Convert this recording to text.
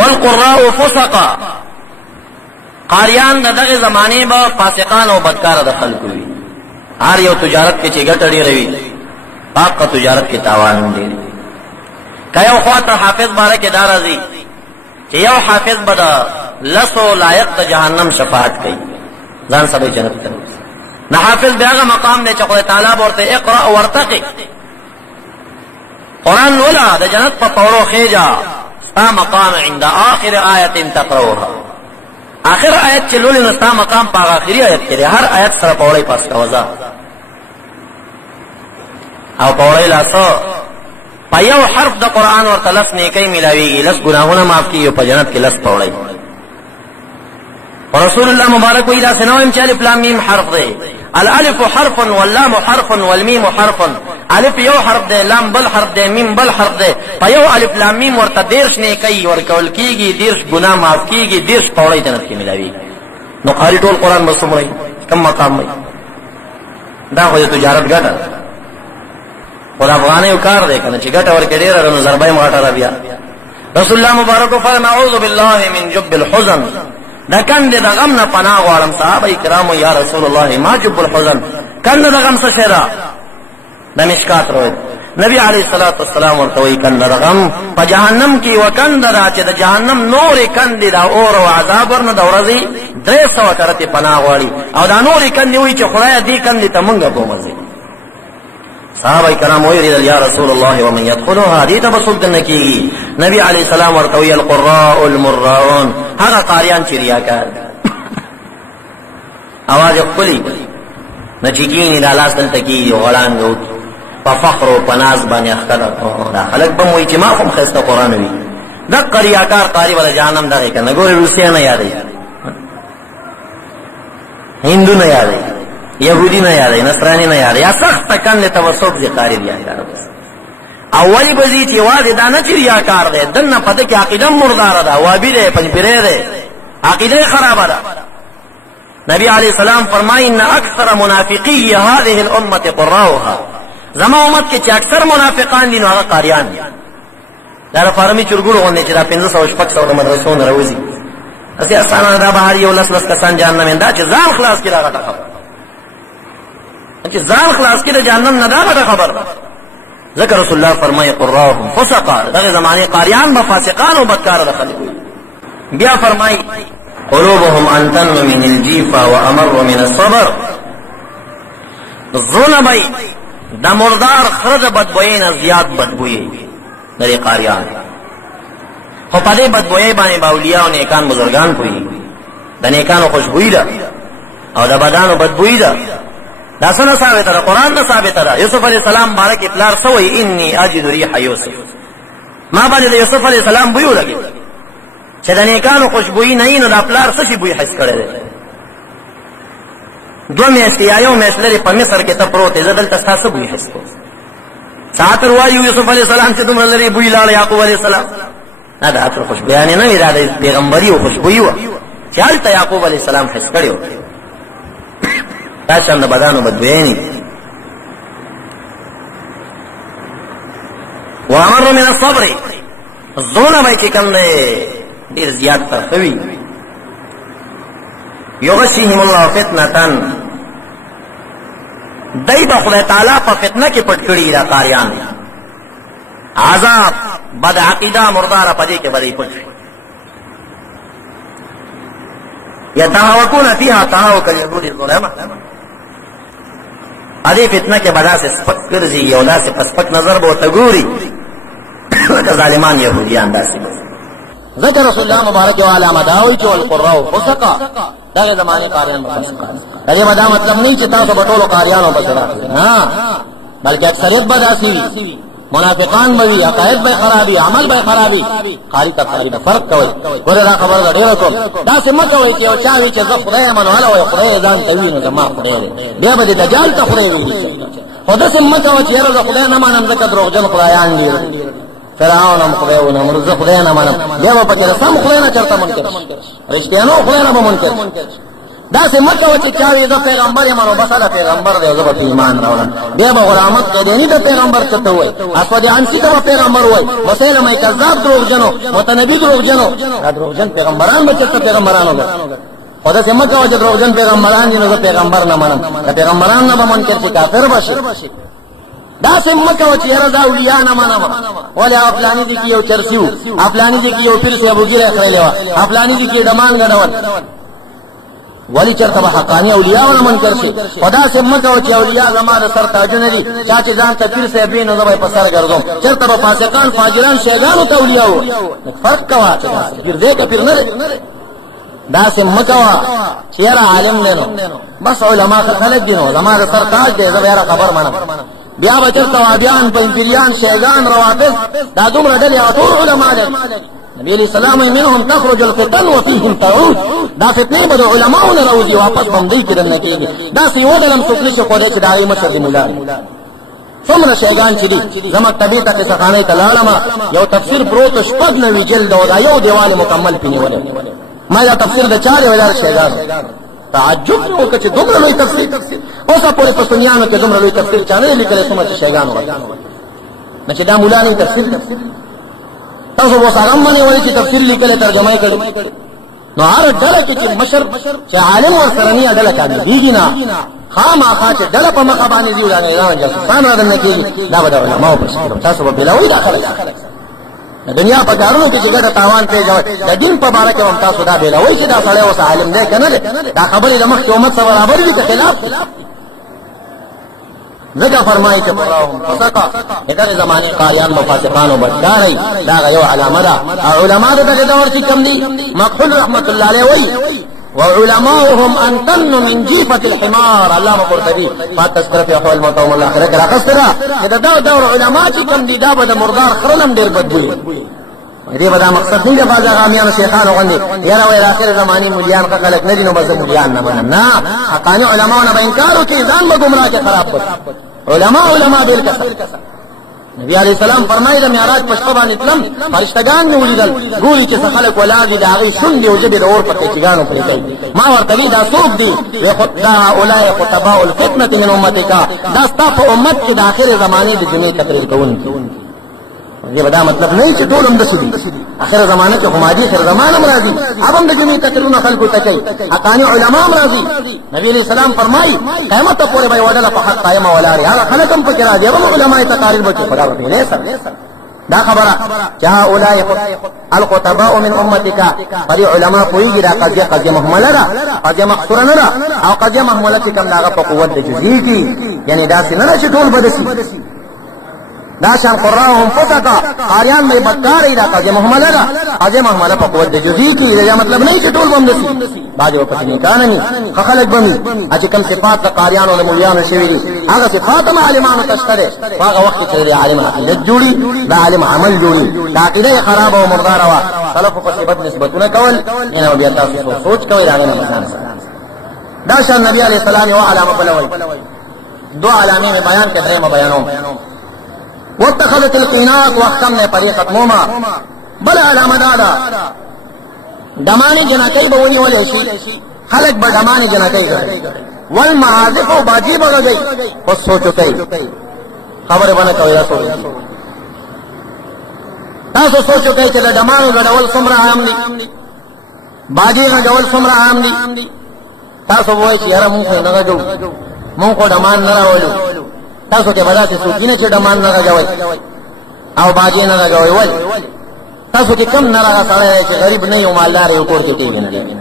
والقراء فسقا قاریان دغه زمانه به فاسقان او بدکار د خلکو وي هر یو تجارت کې چې ګټه ډېره وي پاک تجارت کې تاوان دی کایو خواته حافظ بارک دار ازي چې یو حافظ بدا لسو لایق د جهنم شفاعت کوي ځان سبا جنت ته نه حافظ دغه مقام دی چې خدای تعالی ورته اقرا ورتقي قرآن ولا د جنت په پورو خېجا ستا مقام عند آخر آیت تقرأها آخر آیت چې لولې نو ستا مقام په آخري آیت کې هر آیت سره پوړې پاس کوزا او پوړې لاسو په یو حرف د قرآن ورته لس نیکي ملاويږي لس ګناهونه معاف کیږي په جنت کې لس پوړې ورسول الله مبارک وی دا سنویم چې الف لام میم حرف دی الالف حرف واللام حرف والمیم حرف الف یو حرف دی لام بل حرف دی میم بل حرف دی په یو الف لام میم ورته دیرش نیکي ورکول کیږي دیرش ګناه معاف کیږي دیرش پوړې جنت کې ملاويږي نو قاری ټول قرآن مسمري کم مقام وي دا خو تجارت ګټه ول افغاني کار دی کنه چې ګټه ورکړي ډېر نو ضربای ماټه را بیا رسول الله مبارک فرمى اعوذ بالله من جب الحزن دا کند د غم نه پناه غواړم صحابه کرامو یا رسول الله ما جب الحزن کند د غم څه شرا د مشکات روایت نبی علیہ الصلوۃ والسلام ورته وی کند د غم په جهنم کې وکند را چې د جهنم نور کند دا اور او عذاب ورنه د ورځي 300 کرته پناه غواړي او دا نور کند وی چې خدای دې کند ته مونږه کومځي صحابه کرام وی یا رسول الله ومن يدخلها دې ته بسول کنه کیږي نبی علیہ السلام ورته وی القراء المراؤون هغه قاریان چې ریاکار اواز خپلی نچګینی د لاس دلته کی غلان په فخر او پناز باندې اخره دا خلک به وای چې ما کوم خسته قران وی دا قریاکار قاری ولا جهنم دغه کنه ګورې روسیا نه یادې هندو نه یادې يهودي نه یادې نصراني نه یادې یا سخت کنه توسط دي قاری دی اولی بزی چې واده دا نه چې ریاکار دی دنه پد کې عقیده مردار ده وابی ده پنځپره ده عقیده خراب ده نبی علیہ السلام فرمایي ان اکثر منافقی هذه الامه قراؤها زما امت کې چې اکثر منافقان دي نو هغه قاریان دي دا فارمی چرګړو غونډه چې دا 500 شپږ د مدرسو نه راوځي اسی اسانه دا بهر یو لس کسان جهنم دا چې ځان خلاص کړه غټه خبر چې ځان خلاص کړه جهنم نه دا غټه خبر ذکر رسول الله فرمایي قراهم فسقا دغه زمانه قاریان به فاسقان او بدکار دخل بیا فرمایي قلوبهم انتن من الجيفا وامر من الصبر ظلمي د مردار خرد بدبوئی نه زیات بدبوئی درې قاریان خو په دې بدبوئی باندې اولیاء او نیکان بزرگان کوي د نیکانو خوشبوئی ده او د بدانو بدبوئی ده دا څنګه ثابت ده قرآن ده ثابت ده یوسف علیہ السلام بارک اطلاق سوئی انی اجد ریح یوسف ما باندې یوسف علیہ السلام بوی لګي چې د نیکانو خوشبوئی نه نو د خپل څه شي بوی حس کړي دو میاشتې یا یو میاشت لري په مصر کې ته پروت یې دلته تاسو بوی حس کو ساتر وایو یوسف علیہ السلام چې دومره لري بوی لاړ یعقوب علیہ السلام نه دا اصل خوشبوئی نه وی دا پیغمبري او خوشبوئی و چې حالت یعقوب علیہ السلام حس کړي دا څنګه بدانو بدویني وامر من الصبر زونه به کې کم نه ډیر زیات تخوي یغشیهم الله فتنه دای په خدای تعالی په فتنه کې پټ کړی را قاریان عذاب بد عقیده مردار پدې کې بدې پټ یتهاوکون فیها تهاوک اليهود الظلمه ادي فتنه کې بدا سے سپک ګرځي او داسې پسپک نظر به تګوري که ظالمان يهوديان داسې ذکر رسول الله مبارک و علی مداوی چې القراء فسقا دغه زمانه قاریان فسقا دغه مدا مطلب نه چې تاسو بټولو قاریانو بچرا ها بلکې اکثریت بداسي منافقان به عقاید به خرابي عمل به خرابي قاری تقاری فرق کوي ګوره دا خبره ډیره کوم دا سمته وي چې او چا وی چې زه خدای منو هله وي خدای ځان کوي نو زما خدای بیا به دجال ته خدای وي خدای سمته وي چې زه خدای نه مانم ځکه دروغجن خدایان دي فرعون هم خدای و نمرود خدای نه مانم بیا په کې سم خدای نه چرته منکر رښتینو خدای نه منکر دا سه مکه و چې چاوي د پیغمبر یې مانو بس دا پیغمبر دی زو په ایمان راولم بیا به غلامت کې دی نه د پیغمبر څه ته وای اسود انسی ته پیغمبر وای مسلمه کذاب دروغجنو متنبی دروغجنو دا دروغجن پیغمبران به چې پیغمبرانو ده خدا سه مکه و چې دروغجن پیغمبران دي نو پیغمبر نه منم دا پیغمبران نه منکر چې کافر بشي دا سه مکه و چې رضا اولیاء نه منم ولا افلانی دي کیو چرسیو افلانی دي کیو پیر سے ابو ګره خړلې وا افلانی دي کی دمان غډول ولی چرته حقانی اولیاء نه منکر شي خدا سے مکه او چې اولیاء زمانه سر تاجونه دي چې ځان ته پیر سے بینو زبای په سر ګرځم چرته په فاسقان فاجران شیطانو ته اولیاء وو فرق کوا چې پیر دې ته پیر نه دا سے مکه وا چې عالم نه بس علماء خلک دي نو زمانه سر تاج دې زبای خبر منه بیا بچر توابیان پنځریان شیطان روافض دا دومره ډلې او ټول علماء دي نبی علیہ السلام منهم تخرج الفتن وفيهم تعود دا فتنه به علماء نه راوځي واپس باندې کېدل نتیجه دا سی ودلم څوک شي کوله چې دای مشر مولا څومره شیطان چې دي زما طبيعت ته څخانه تلالما یو تفسیر پروت شپږ نوی جلد او دا یو دیوال مکمل پینول ما دا تفسیر د 4000 شیطان تعجب نو چې دومره لوی تفسیر اوسه په پښتونیانو کې دومره لوی تفسیر چانه لیکل څومره شیطان وایي نه چې دا مولا نه تفسیر تاسو وسارم باندې وایي چې تفسیر لیکل ترجمه کړي نو هر ډله کې چې مشر چې عالم ورسره نه ډله کاږي دیږي نه خامخا چې ډله په مخ باندې دی ورانه راځي ځان راځي کېږي دا به علماء په تاسو په بلاوي داخله دنیا په کارونو کې چې ګټه تاوان پیږي د دین په اړه کې هم تاسو دا بلاوي چې دا سړی اوس عالم دی کنه دا خبره د مخ امت سره برابر دي که خلاف ذکر فرمایي چې پراهم فسقا دغه زمانه قایان مفاسقان او بدکاري دا یو علامه ده علماء دغه دور چې کم دي مقبول رحمت الله علیه وی وعلماؤهم ان تن من جيفه الحمار علامه قرطبي فاتذكر في احوال الموت والاخره کرا خسرا دا دور علماء چې کم دي دا به مردار خرلم ډیر بدوي دې بدا مقصد دی بعض غامیان شیخانو غندي یاره وای اخر زمانی مليان خلق نه دي نو بس مليان نه منم نه حقانی علماء نه انکار کوي ځان به گمراه کې خراب کړي علماء دل کسر نبی علیہ السلام فرمایي د معراج په شپه باندې تلم فرشتگان نه ولیدل ګوري چې خلق ولادي د هغه شونډې او جبې د اور په کېګانو پرې کوي ما ورته وی دا څوک دي خدای اولای خطباء الفتنه من امتک دا ستاسو امت کې د اخر زمانه د جمعې تقریر کوونکی یہ بدا مطلب نہیں کہ ټول هم د سدي اخر زمانه کې هماجي اخر زمانه مرادي ابم د جمعې تقریرونه خلکو ته کوي حقانی علماء مرادي نبی علیہ السلام فرمایي قیامت پورې به وډل په حق قائم ولاري هغه خلک هم پکې راځي هم علماء تقاریر به خدا ورته نه سر دا خبره جاء اولئک الخطباء من امتك پری علماء کوئی دا قضیه محمله ده قضیه مخصوره نه ده او قضیه محمله چې کوم داغه په قوت د جزئی کی یعنی دا څنګه چې ټول بدسي داشان قراهم فسقا قاریان میں بدکار ای دا قضیه محمله ده قضیه محمله په قوت د جزئی کی دا مطلب نه چې ټول بمدسي باجو په دې کانني خلق بمي چې کوم صفات د قاریان او مليان شوی دي هغه صفات عالمانو تشکره هغه وخت چې عالم عقیدت جوړي دا عالم عمل جوړي دا عقیده خراب او مردار وا سلف په صفات نسبتونه کول نه بیا تاسو سوچ کوئ دا نه مثلا داشان نبی علیہ السلام یو علامه بلوي دو علامه میں بیان کے دریم بیانوں واتخذت القینات واختمنا طریقت موما بلا علامه دادا دمانی جناکی بونی ولی شی خلق با دمانی جناکی گئی والمعازف و باجی بگا گئی خود سوچو کئی خبر بنا کوئی رسو تاسو سوچو کئی چلا دمانو گڑول سمرا عام دی باجی گڑول سمرا عام دی تاسو بوئی چی یرا مون خو نگا جو مون خو دمان نرا ولو تاسو ته بدا چې سوچینه چې دمان نه راځوي او باجی نه راځوي ول تاسو کې کم نه راځي چې غریب نه یو مالدار یو کور کې کېږي نه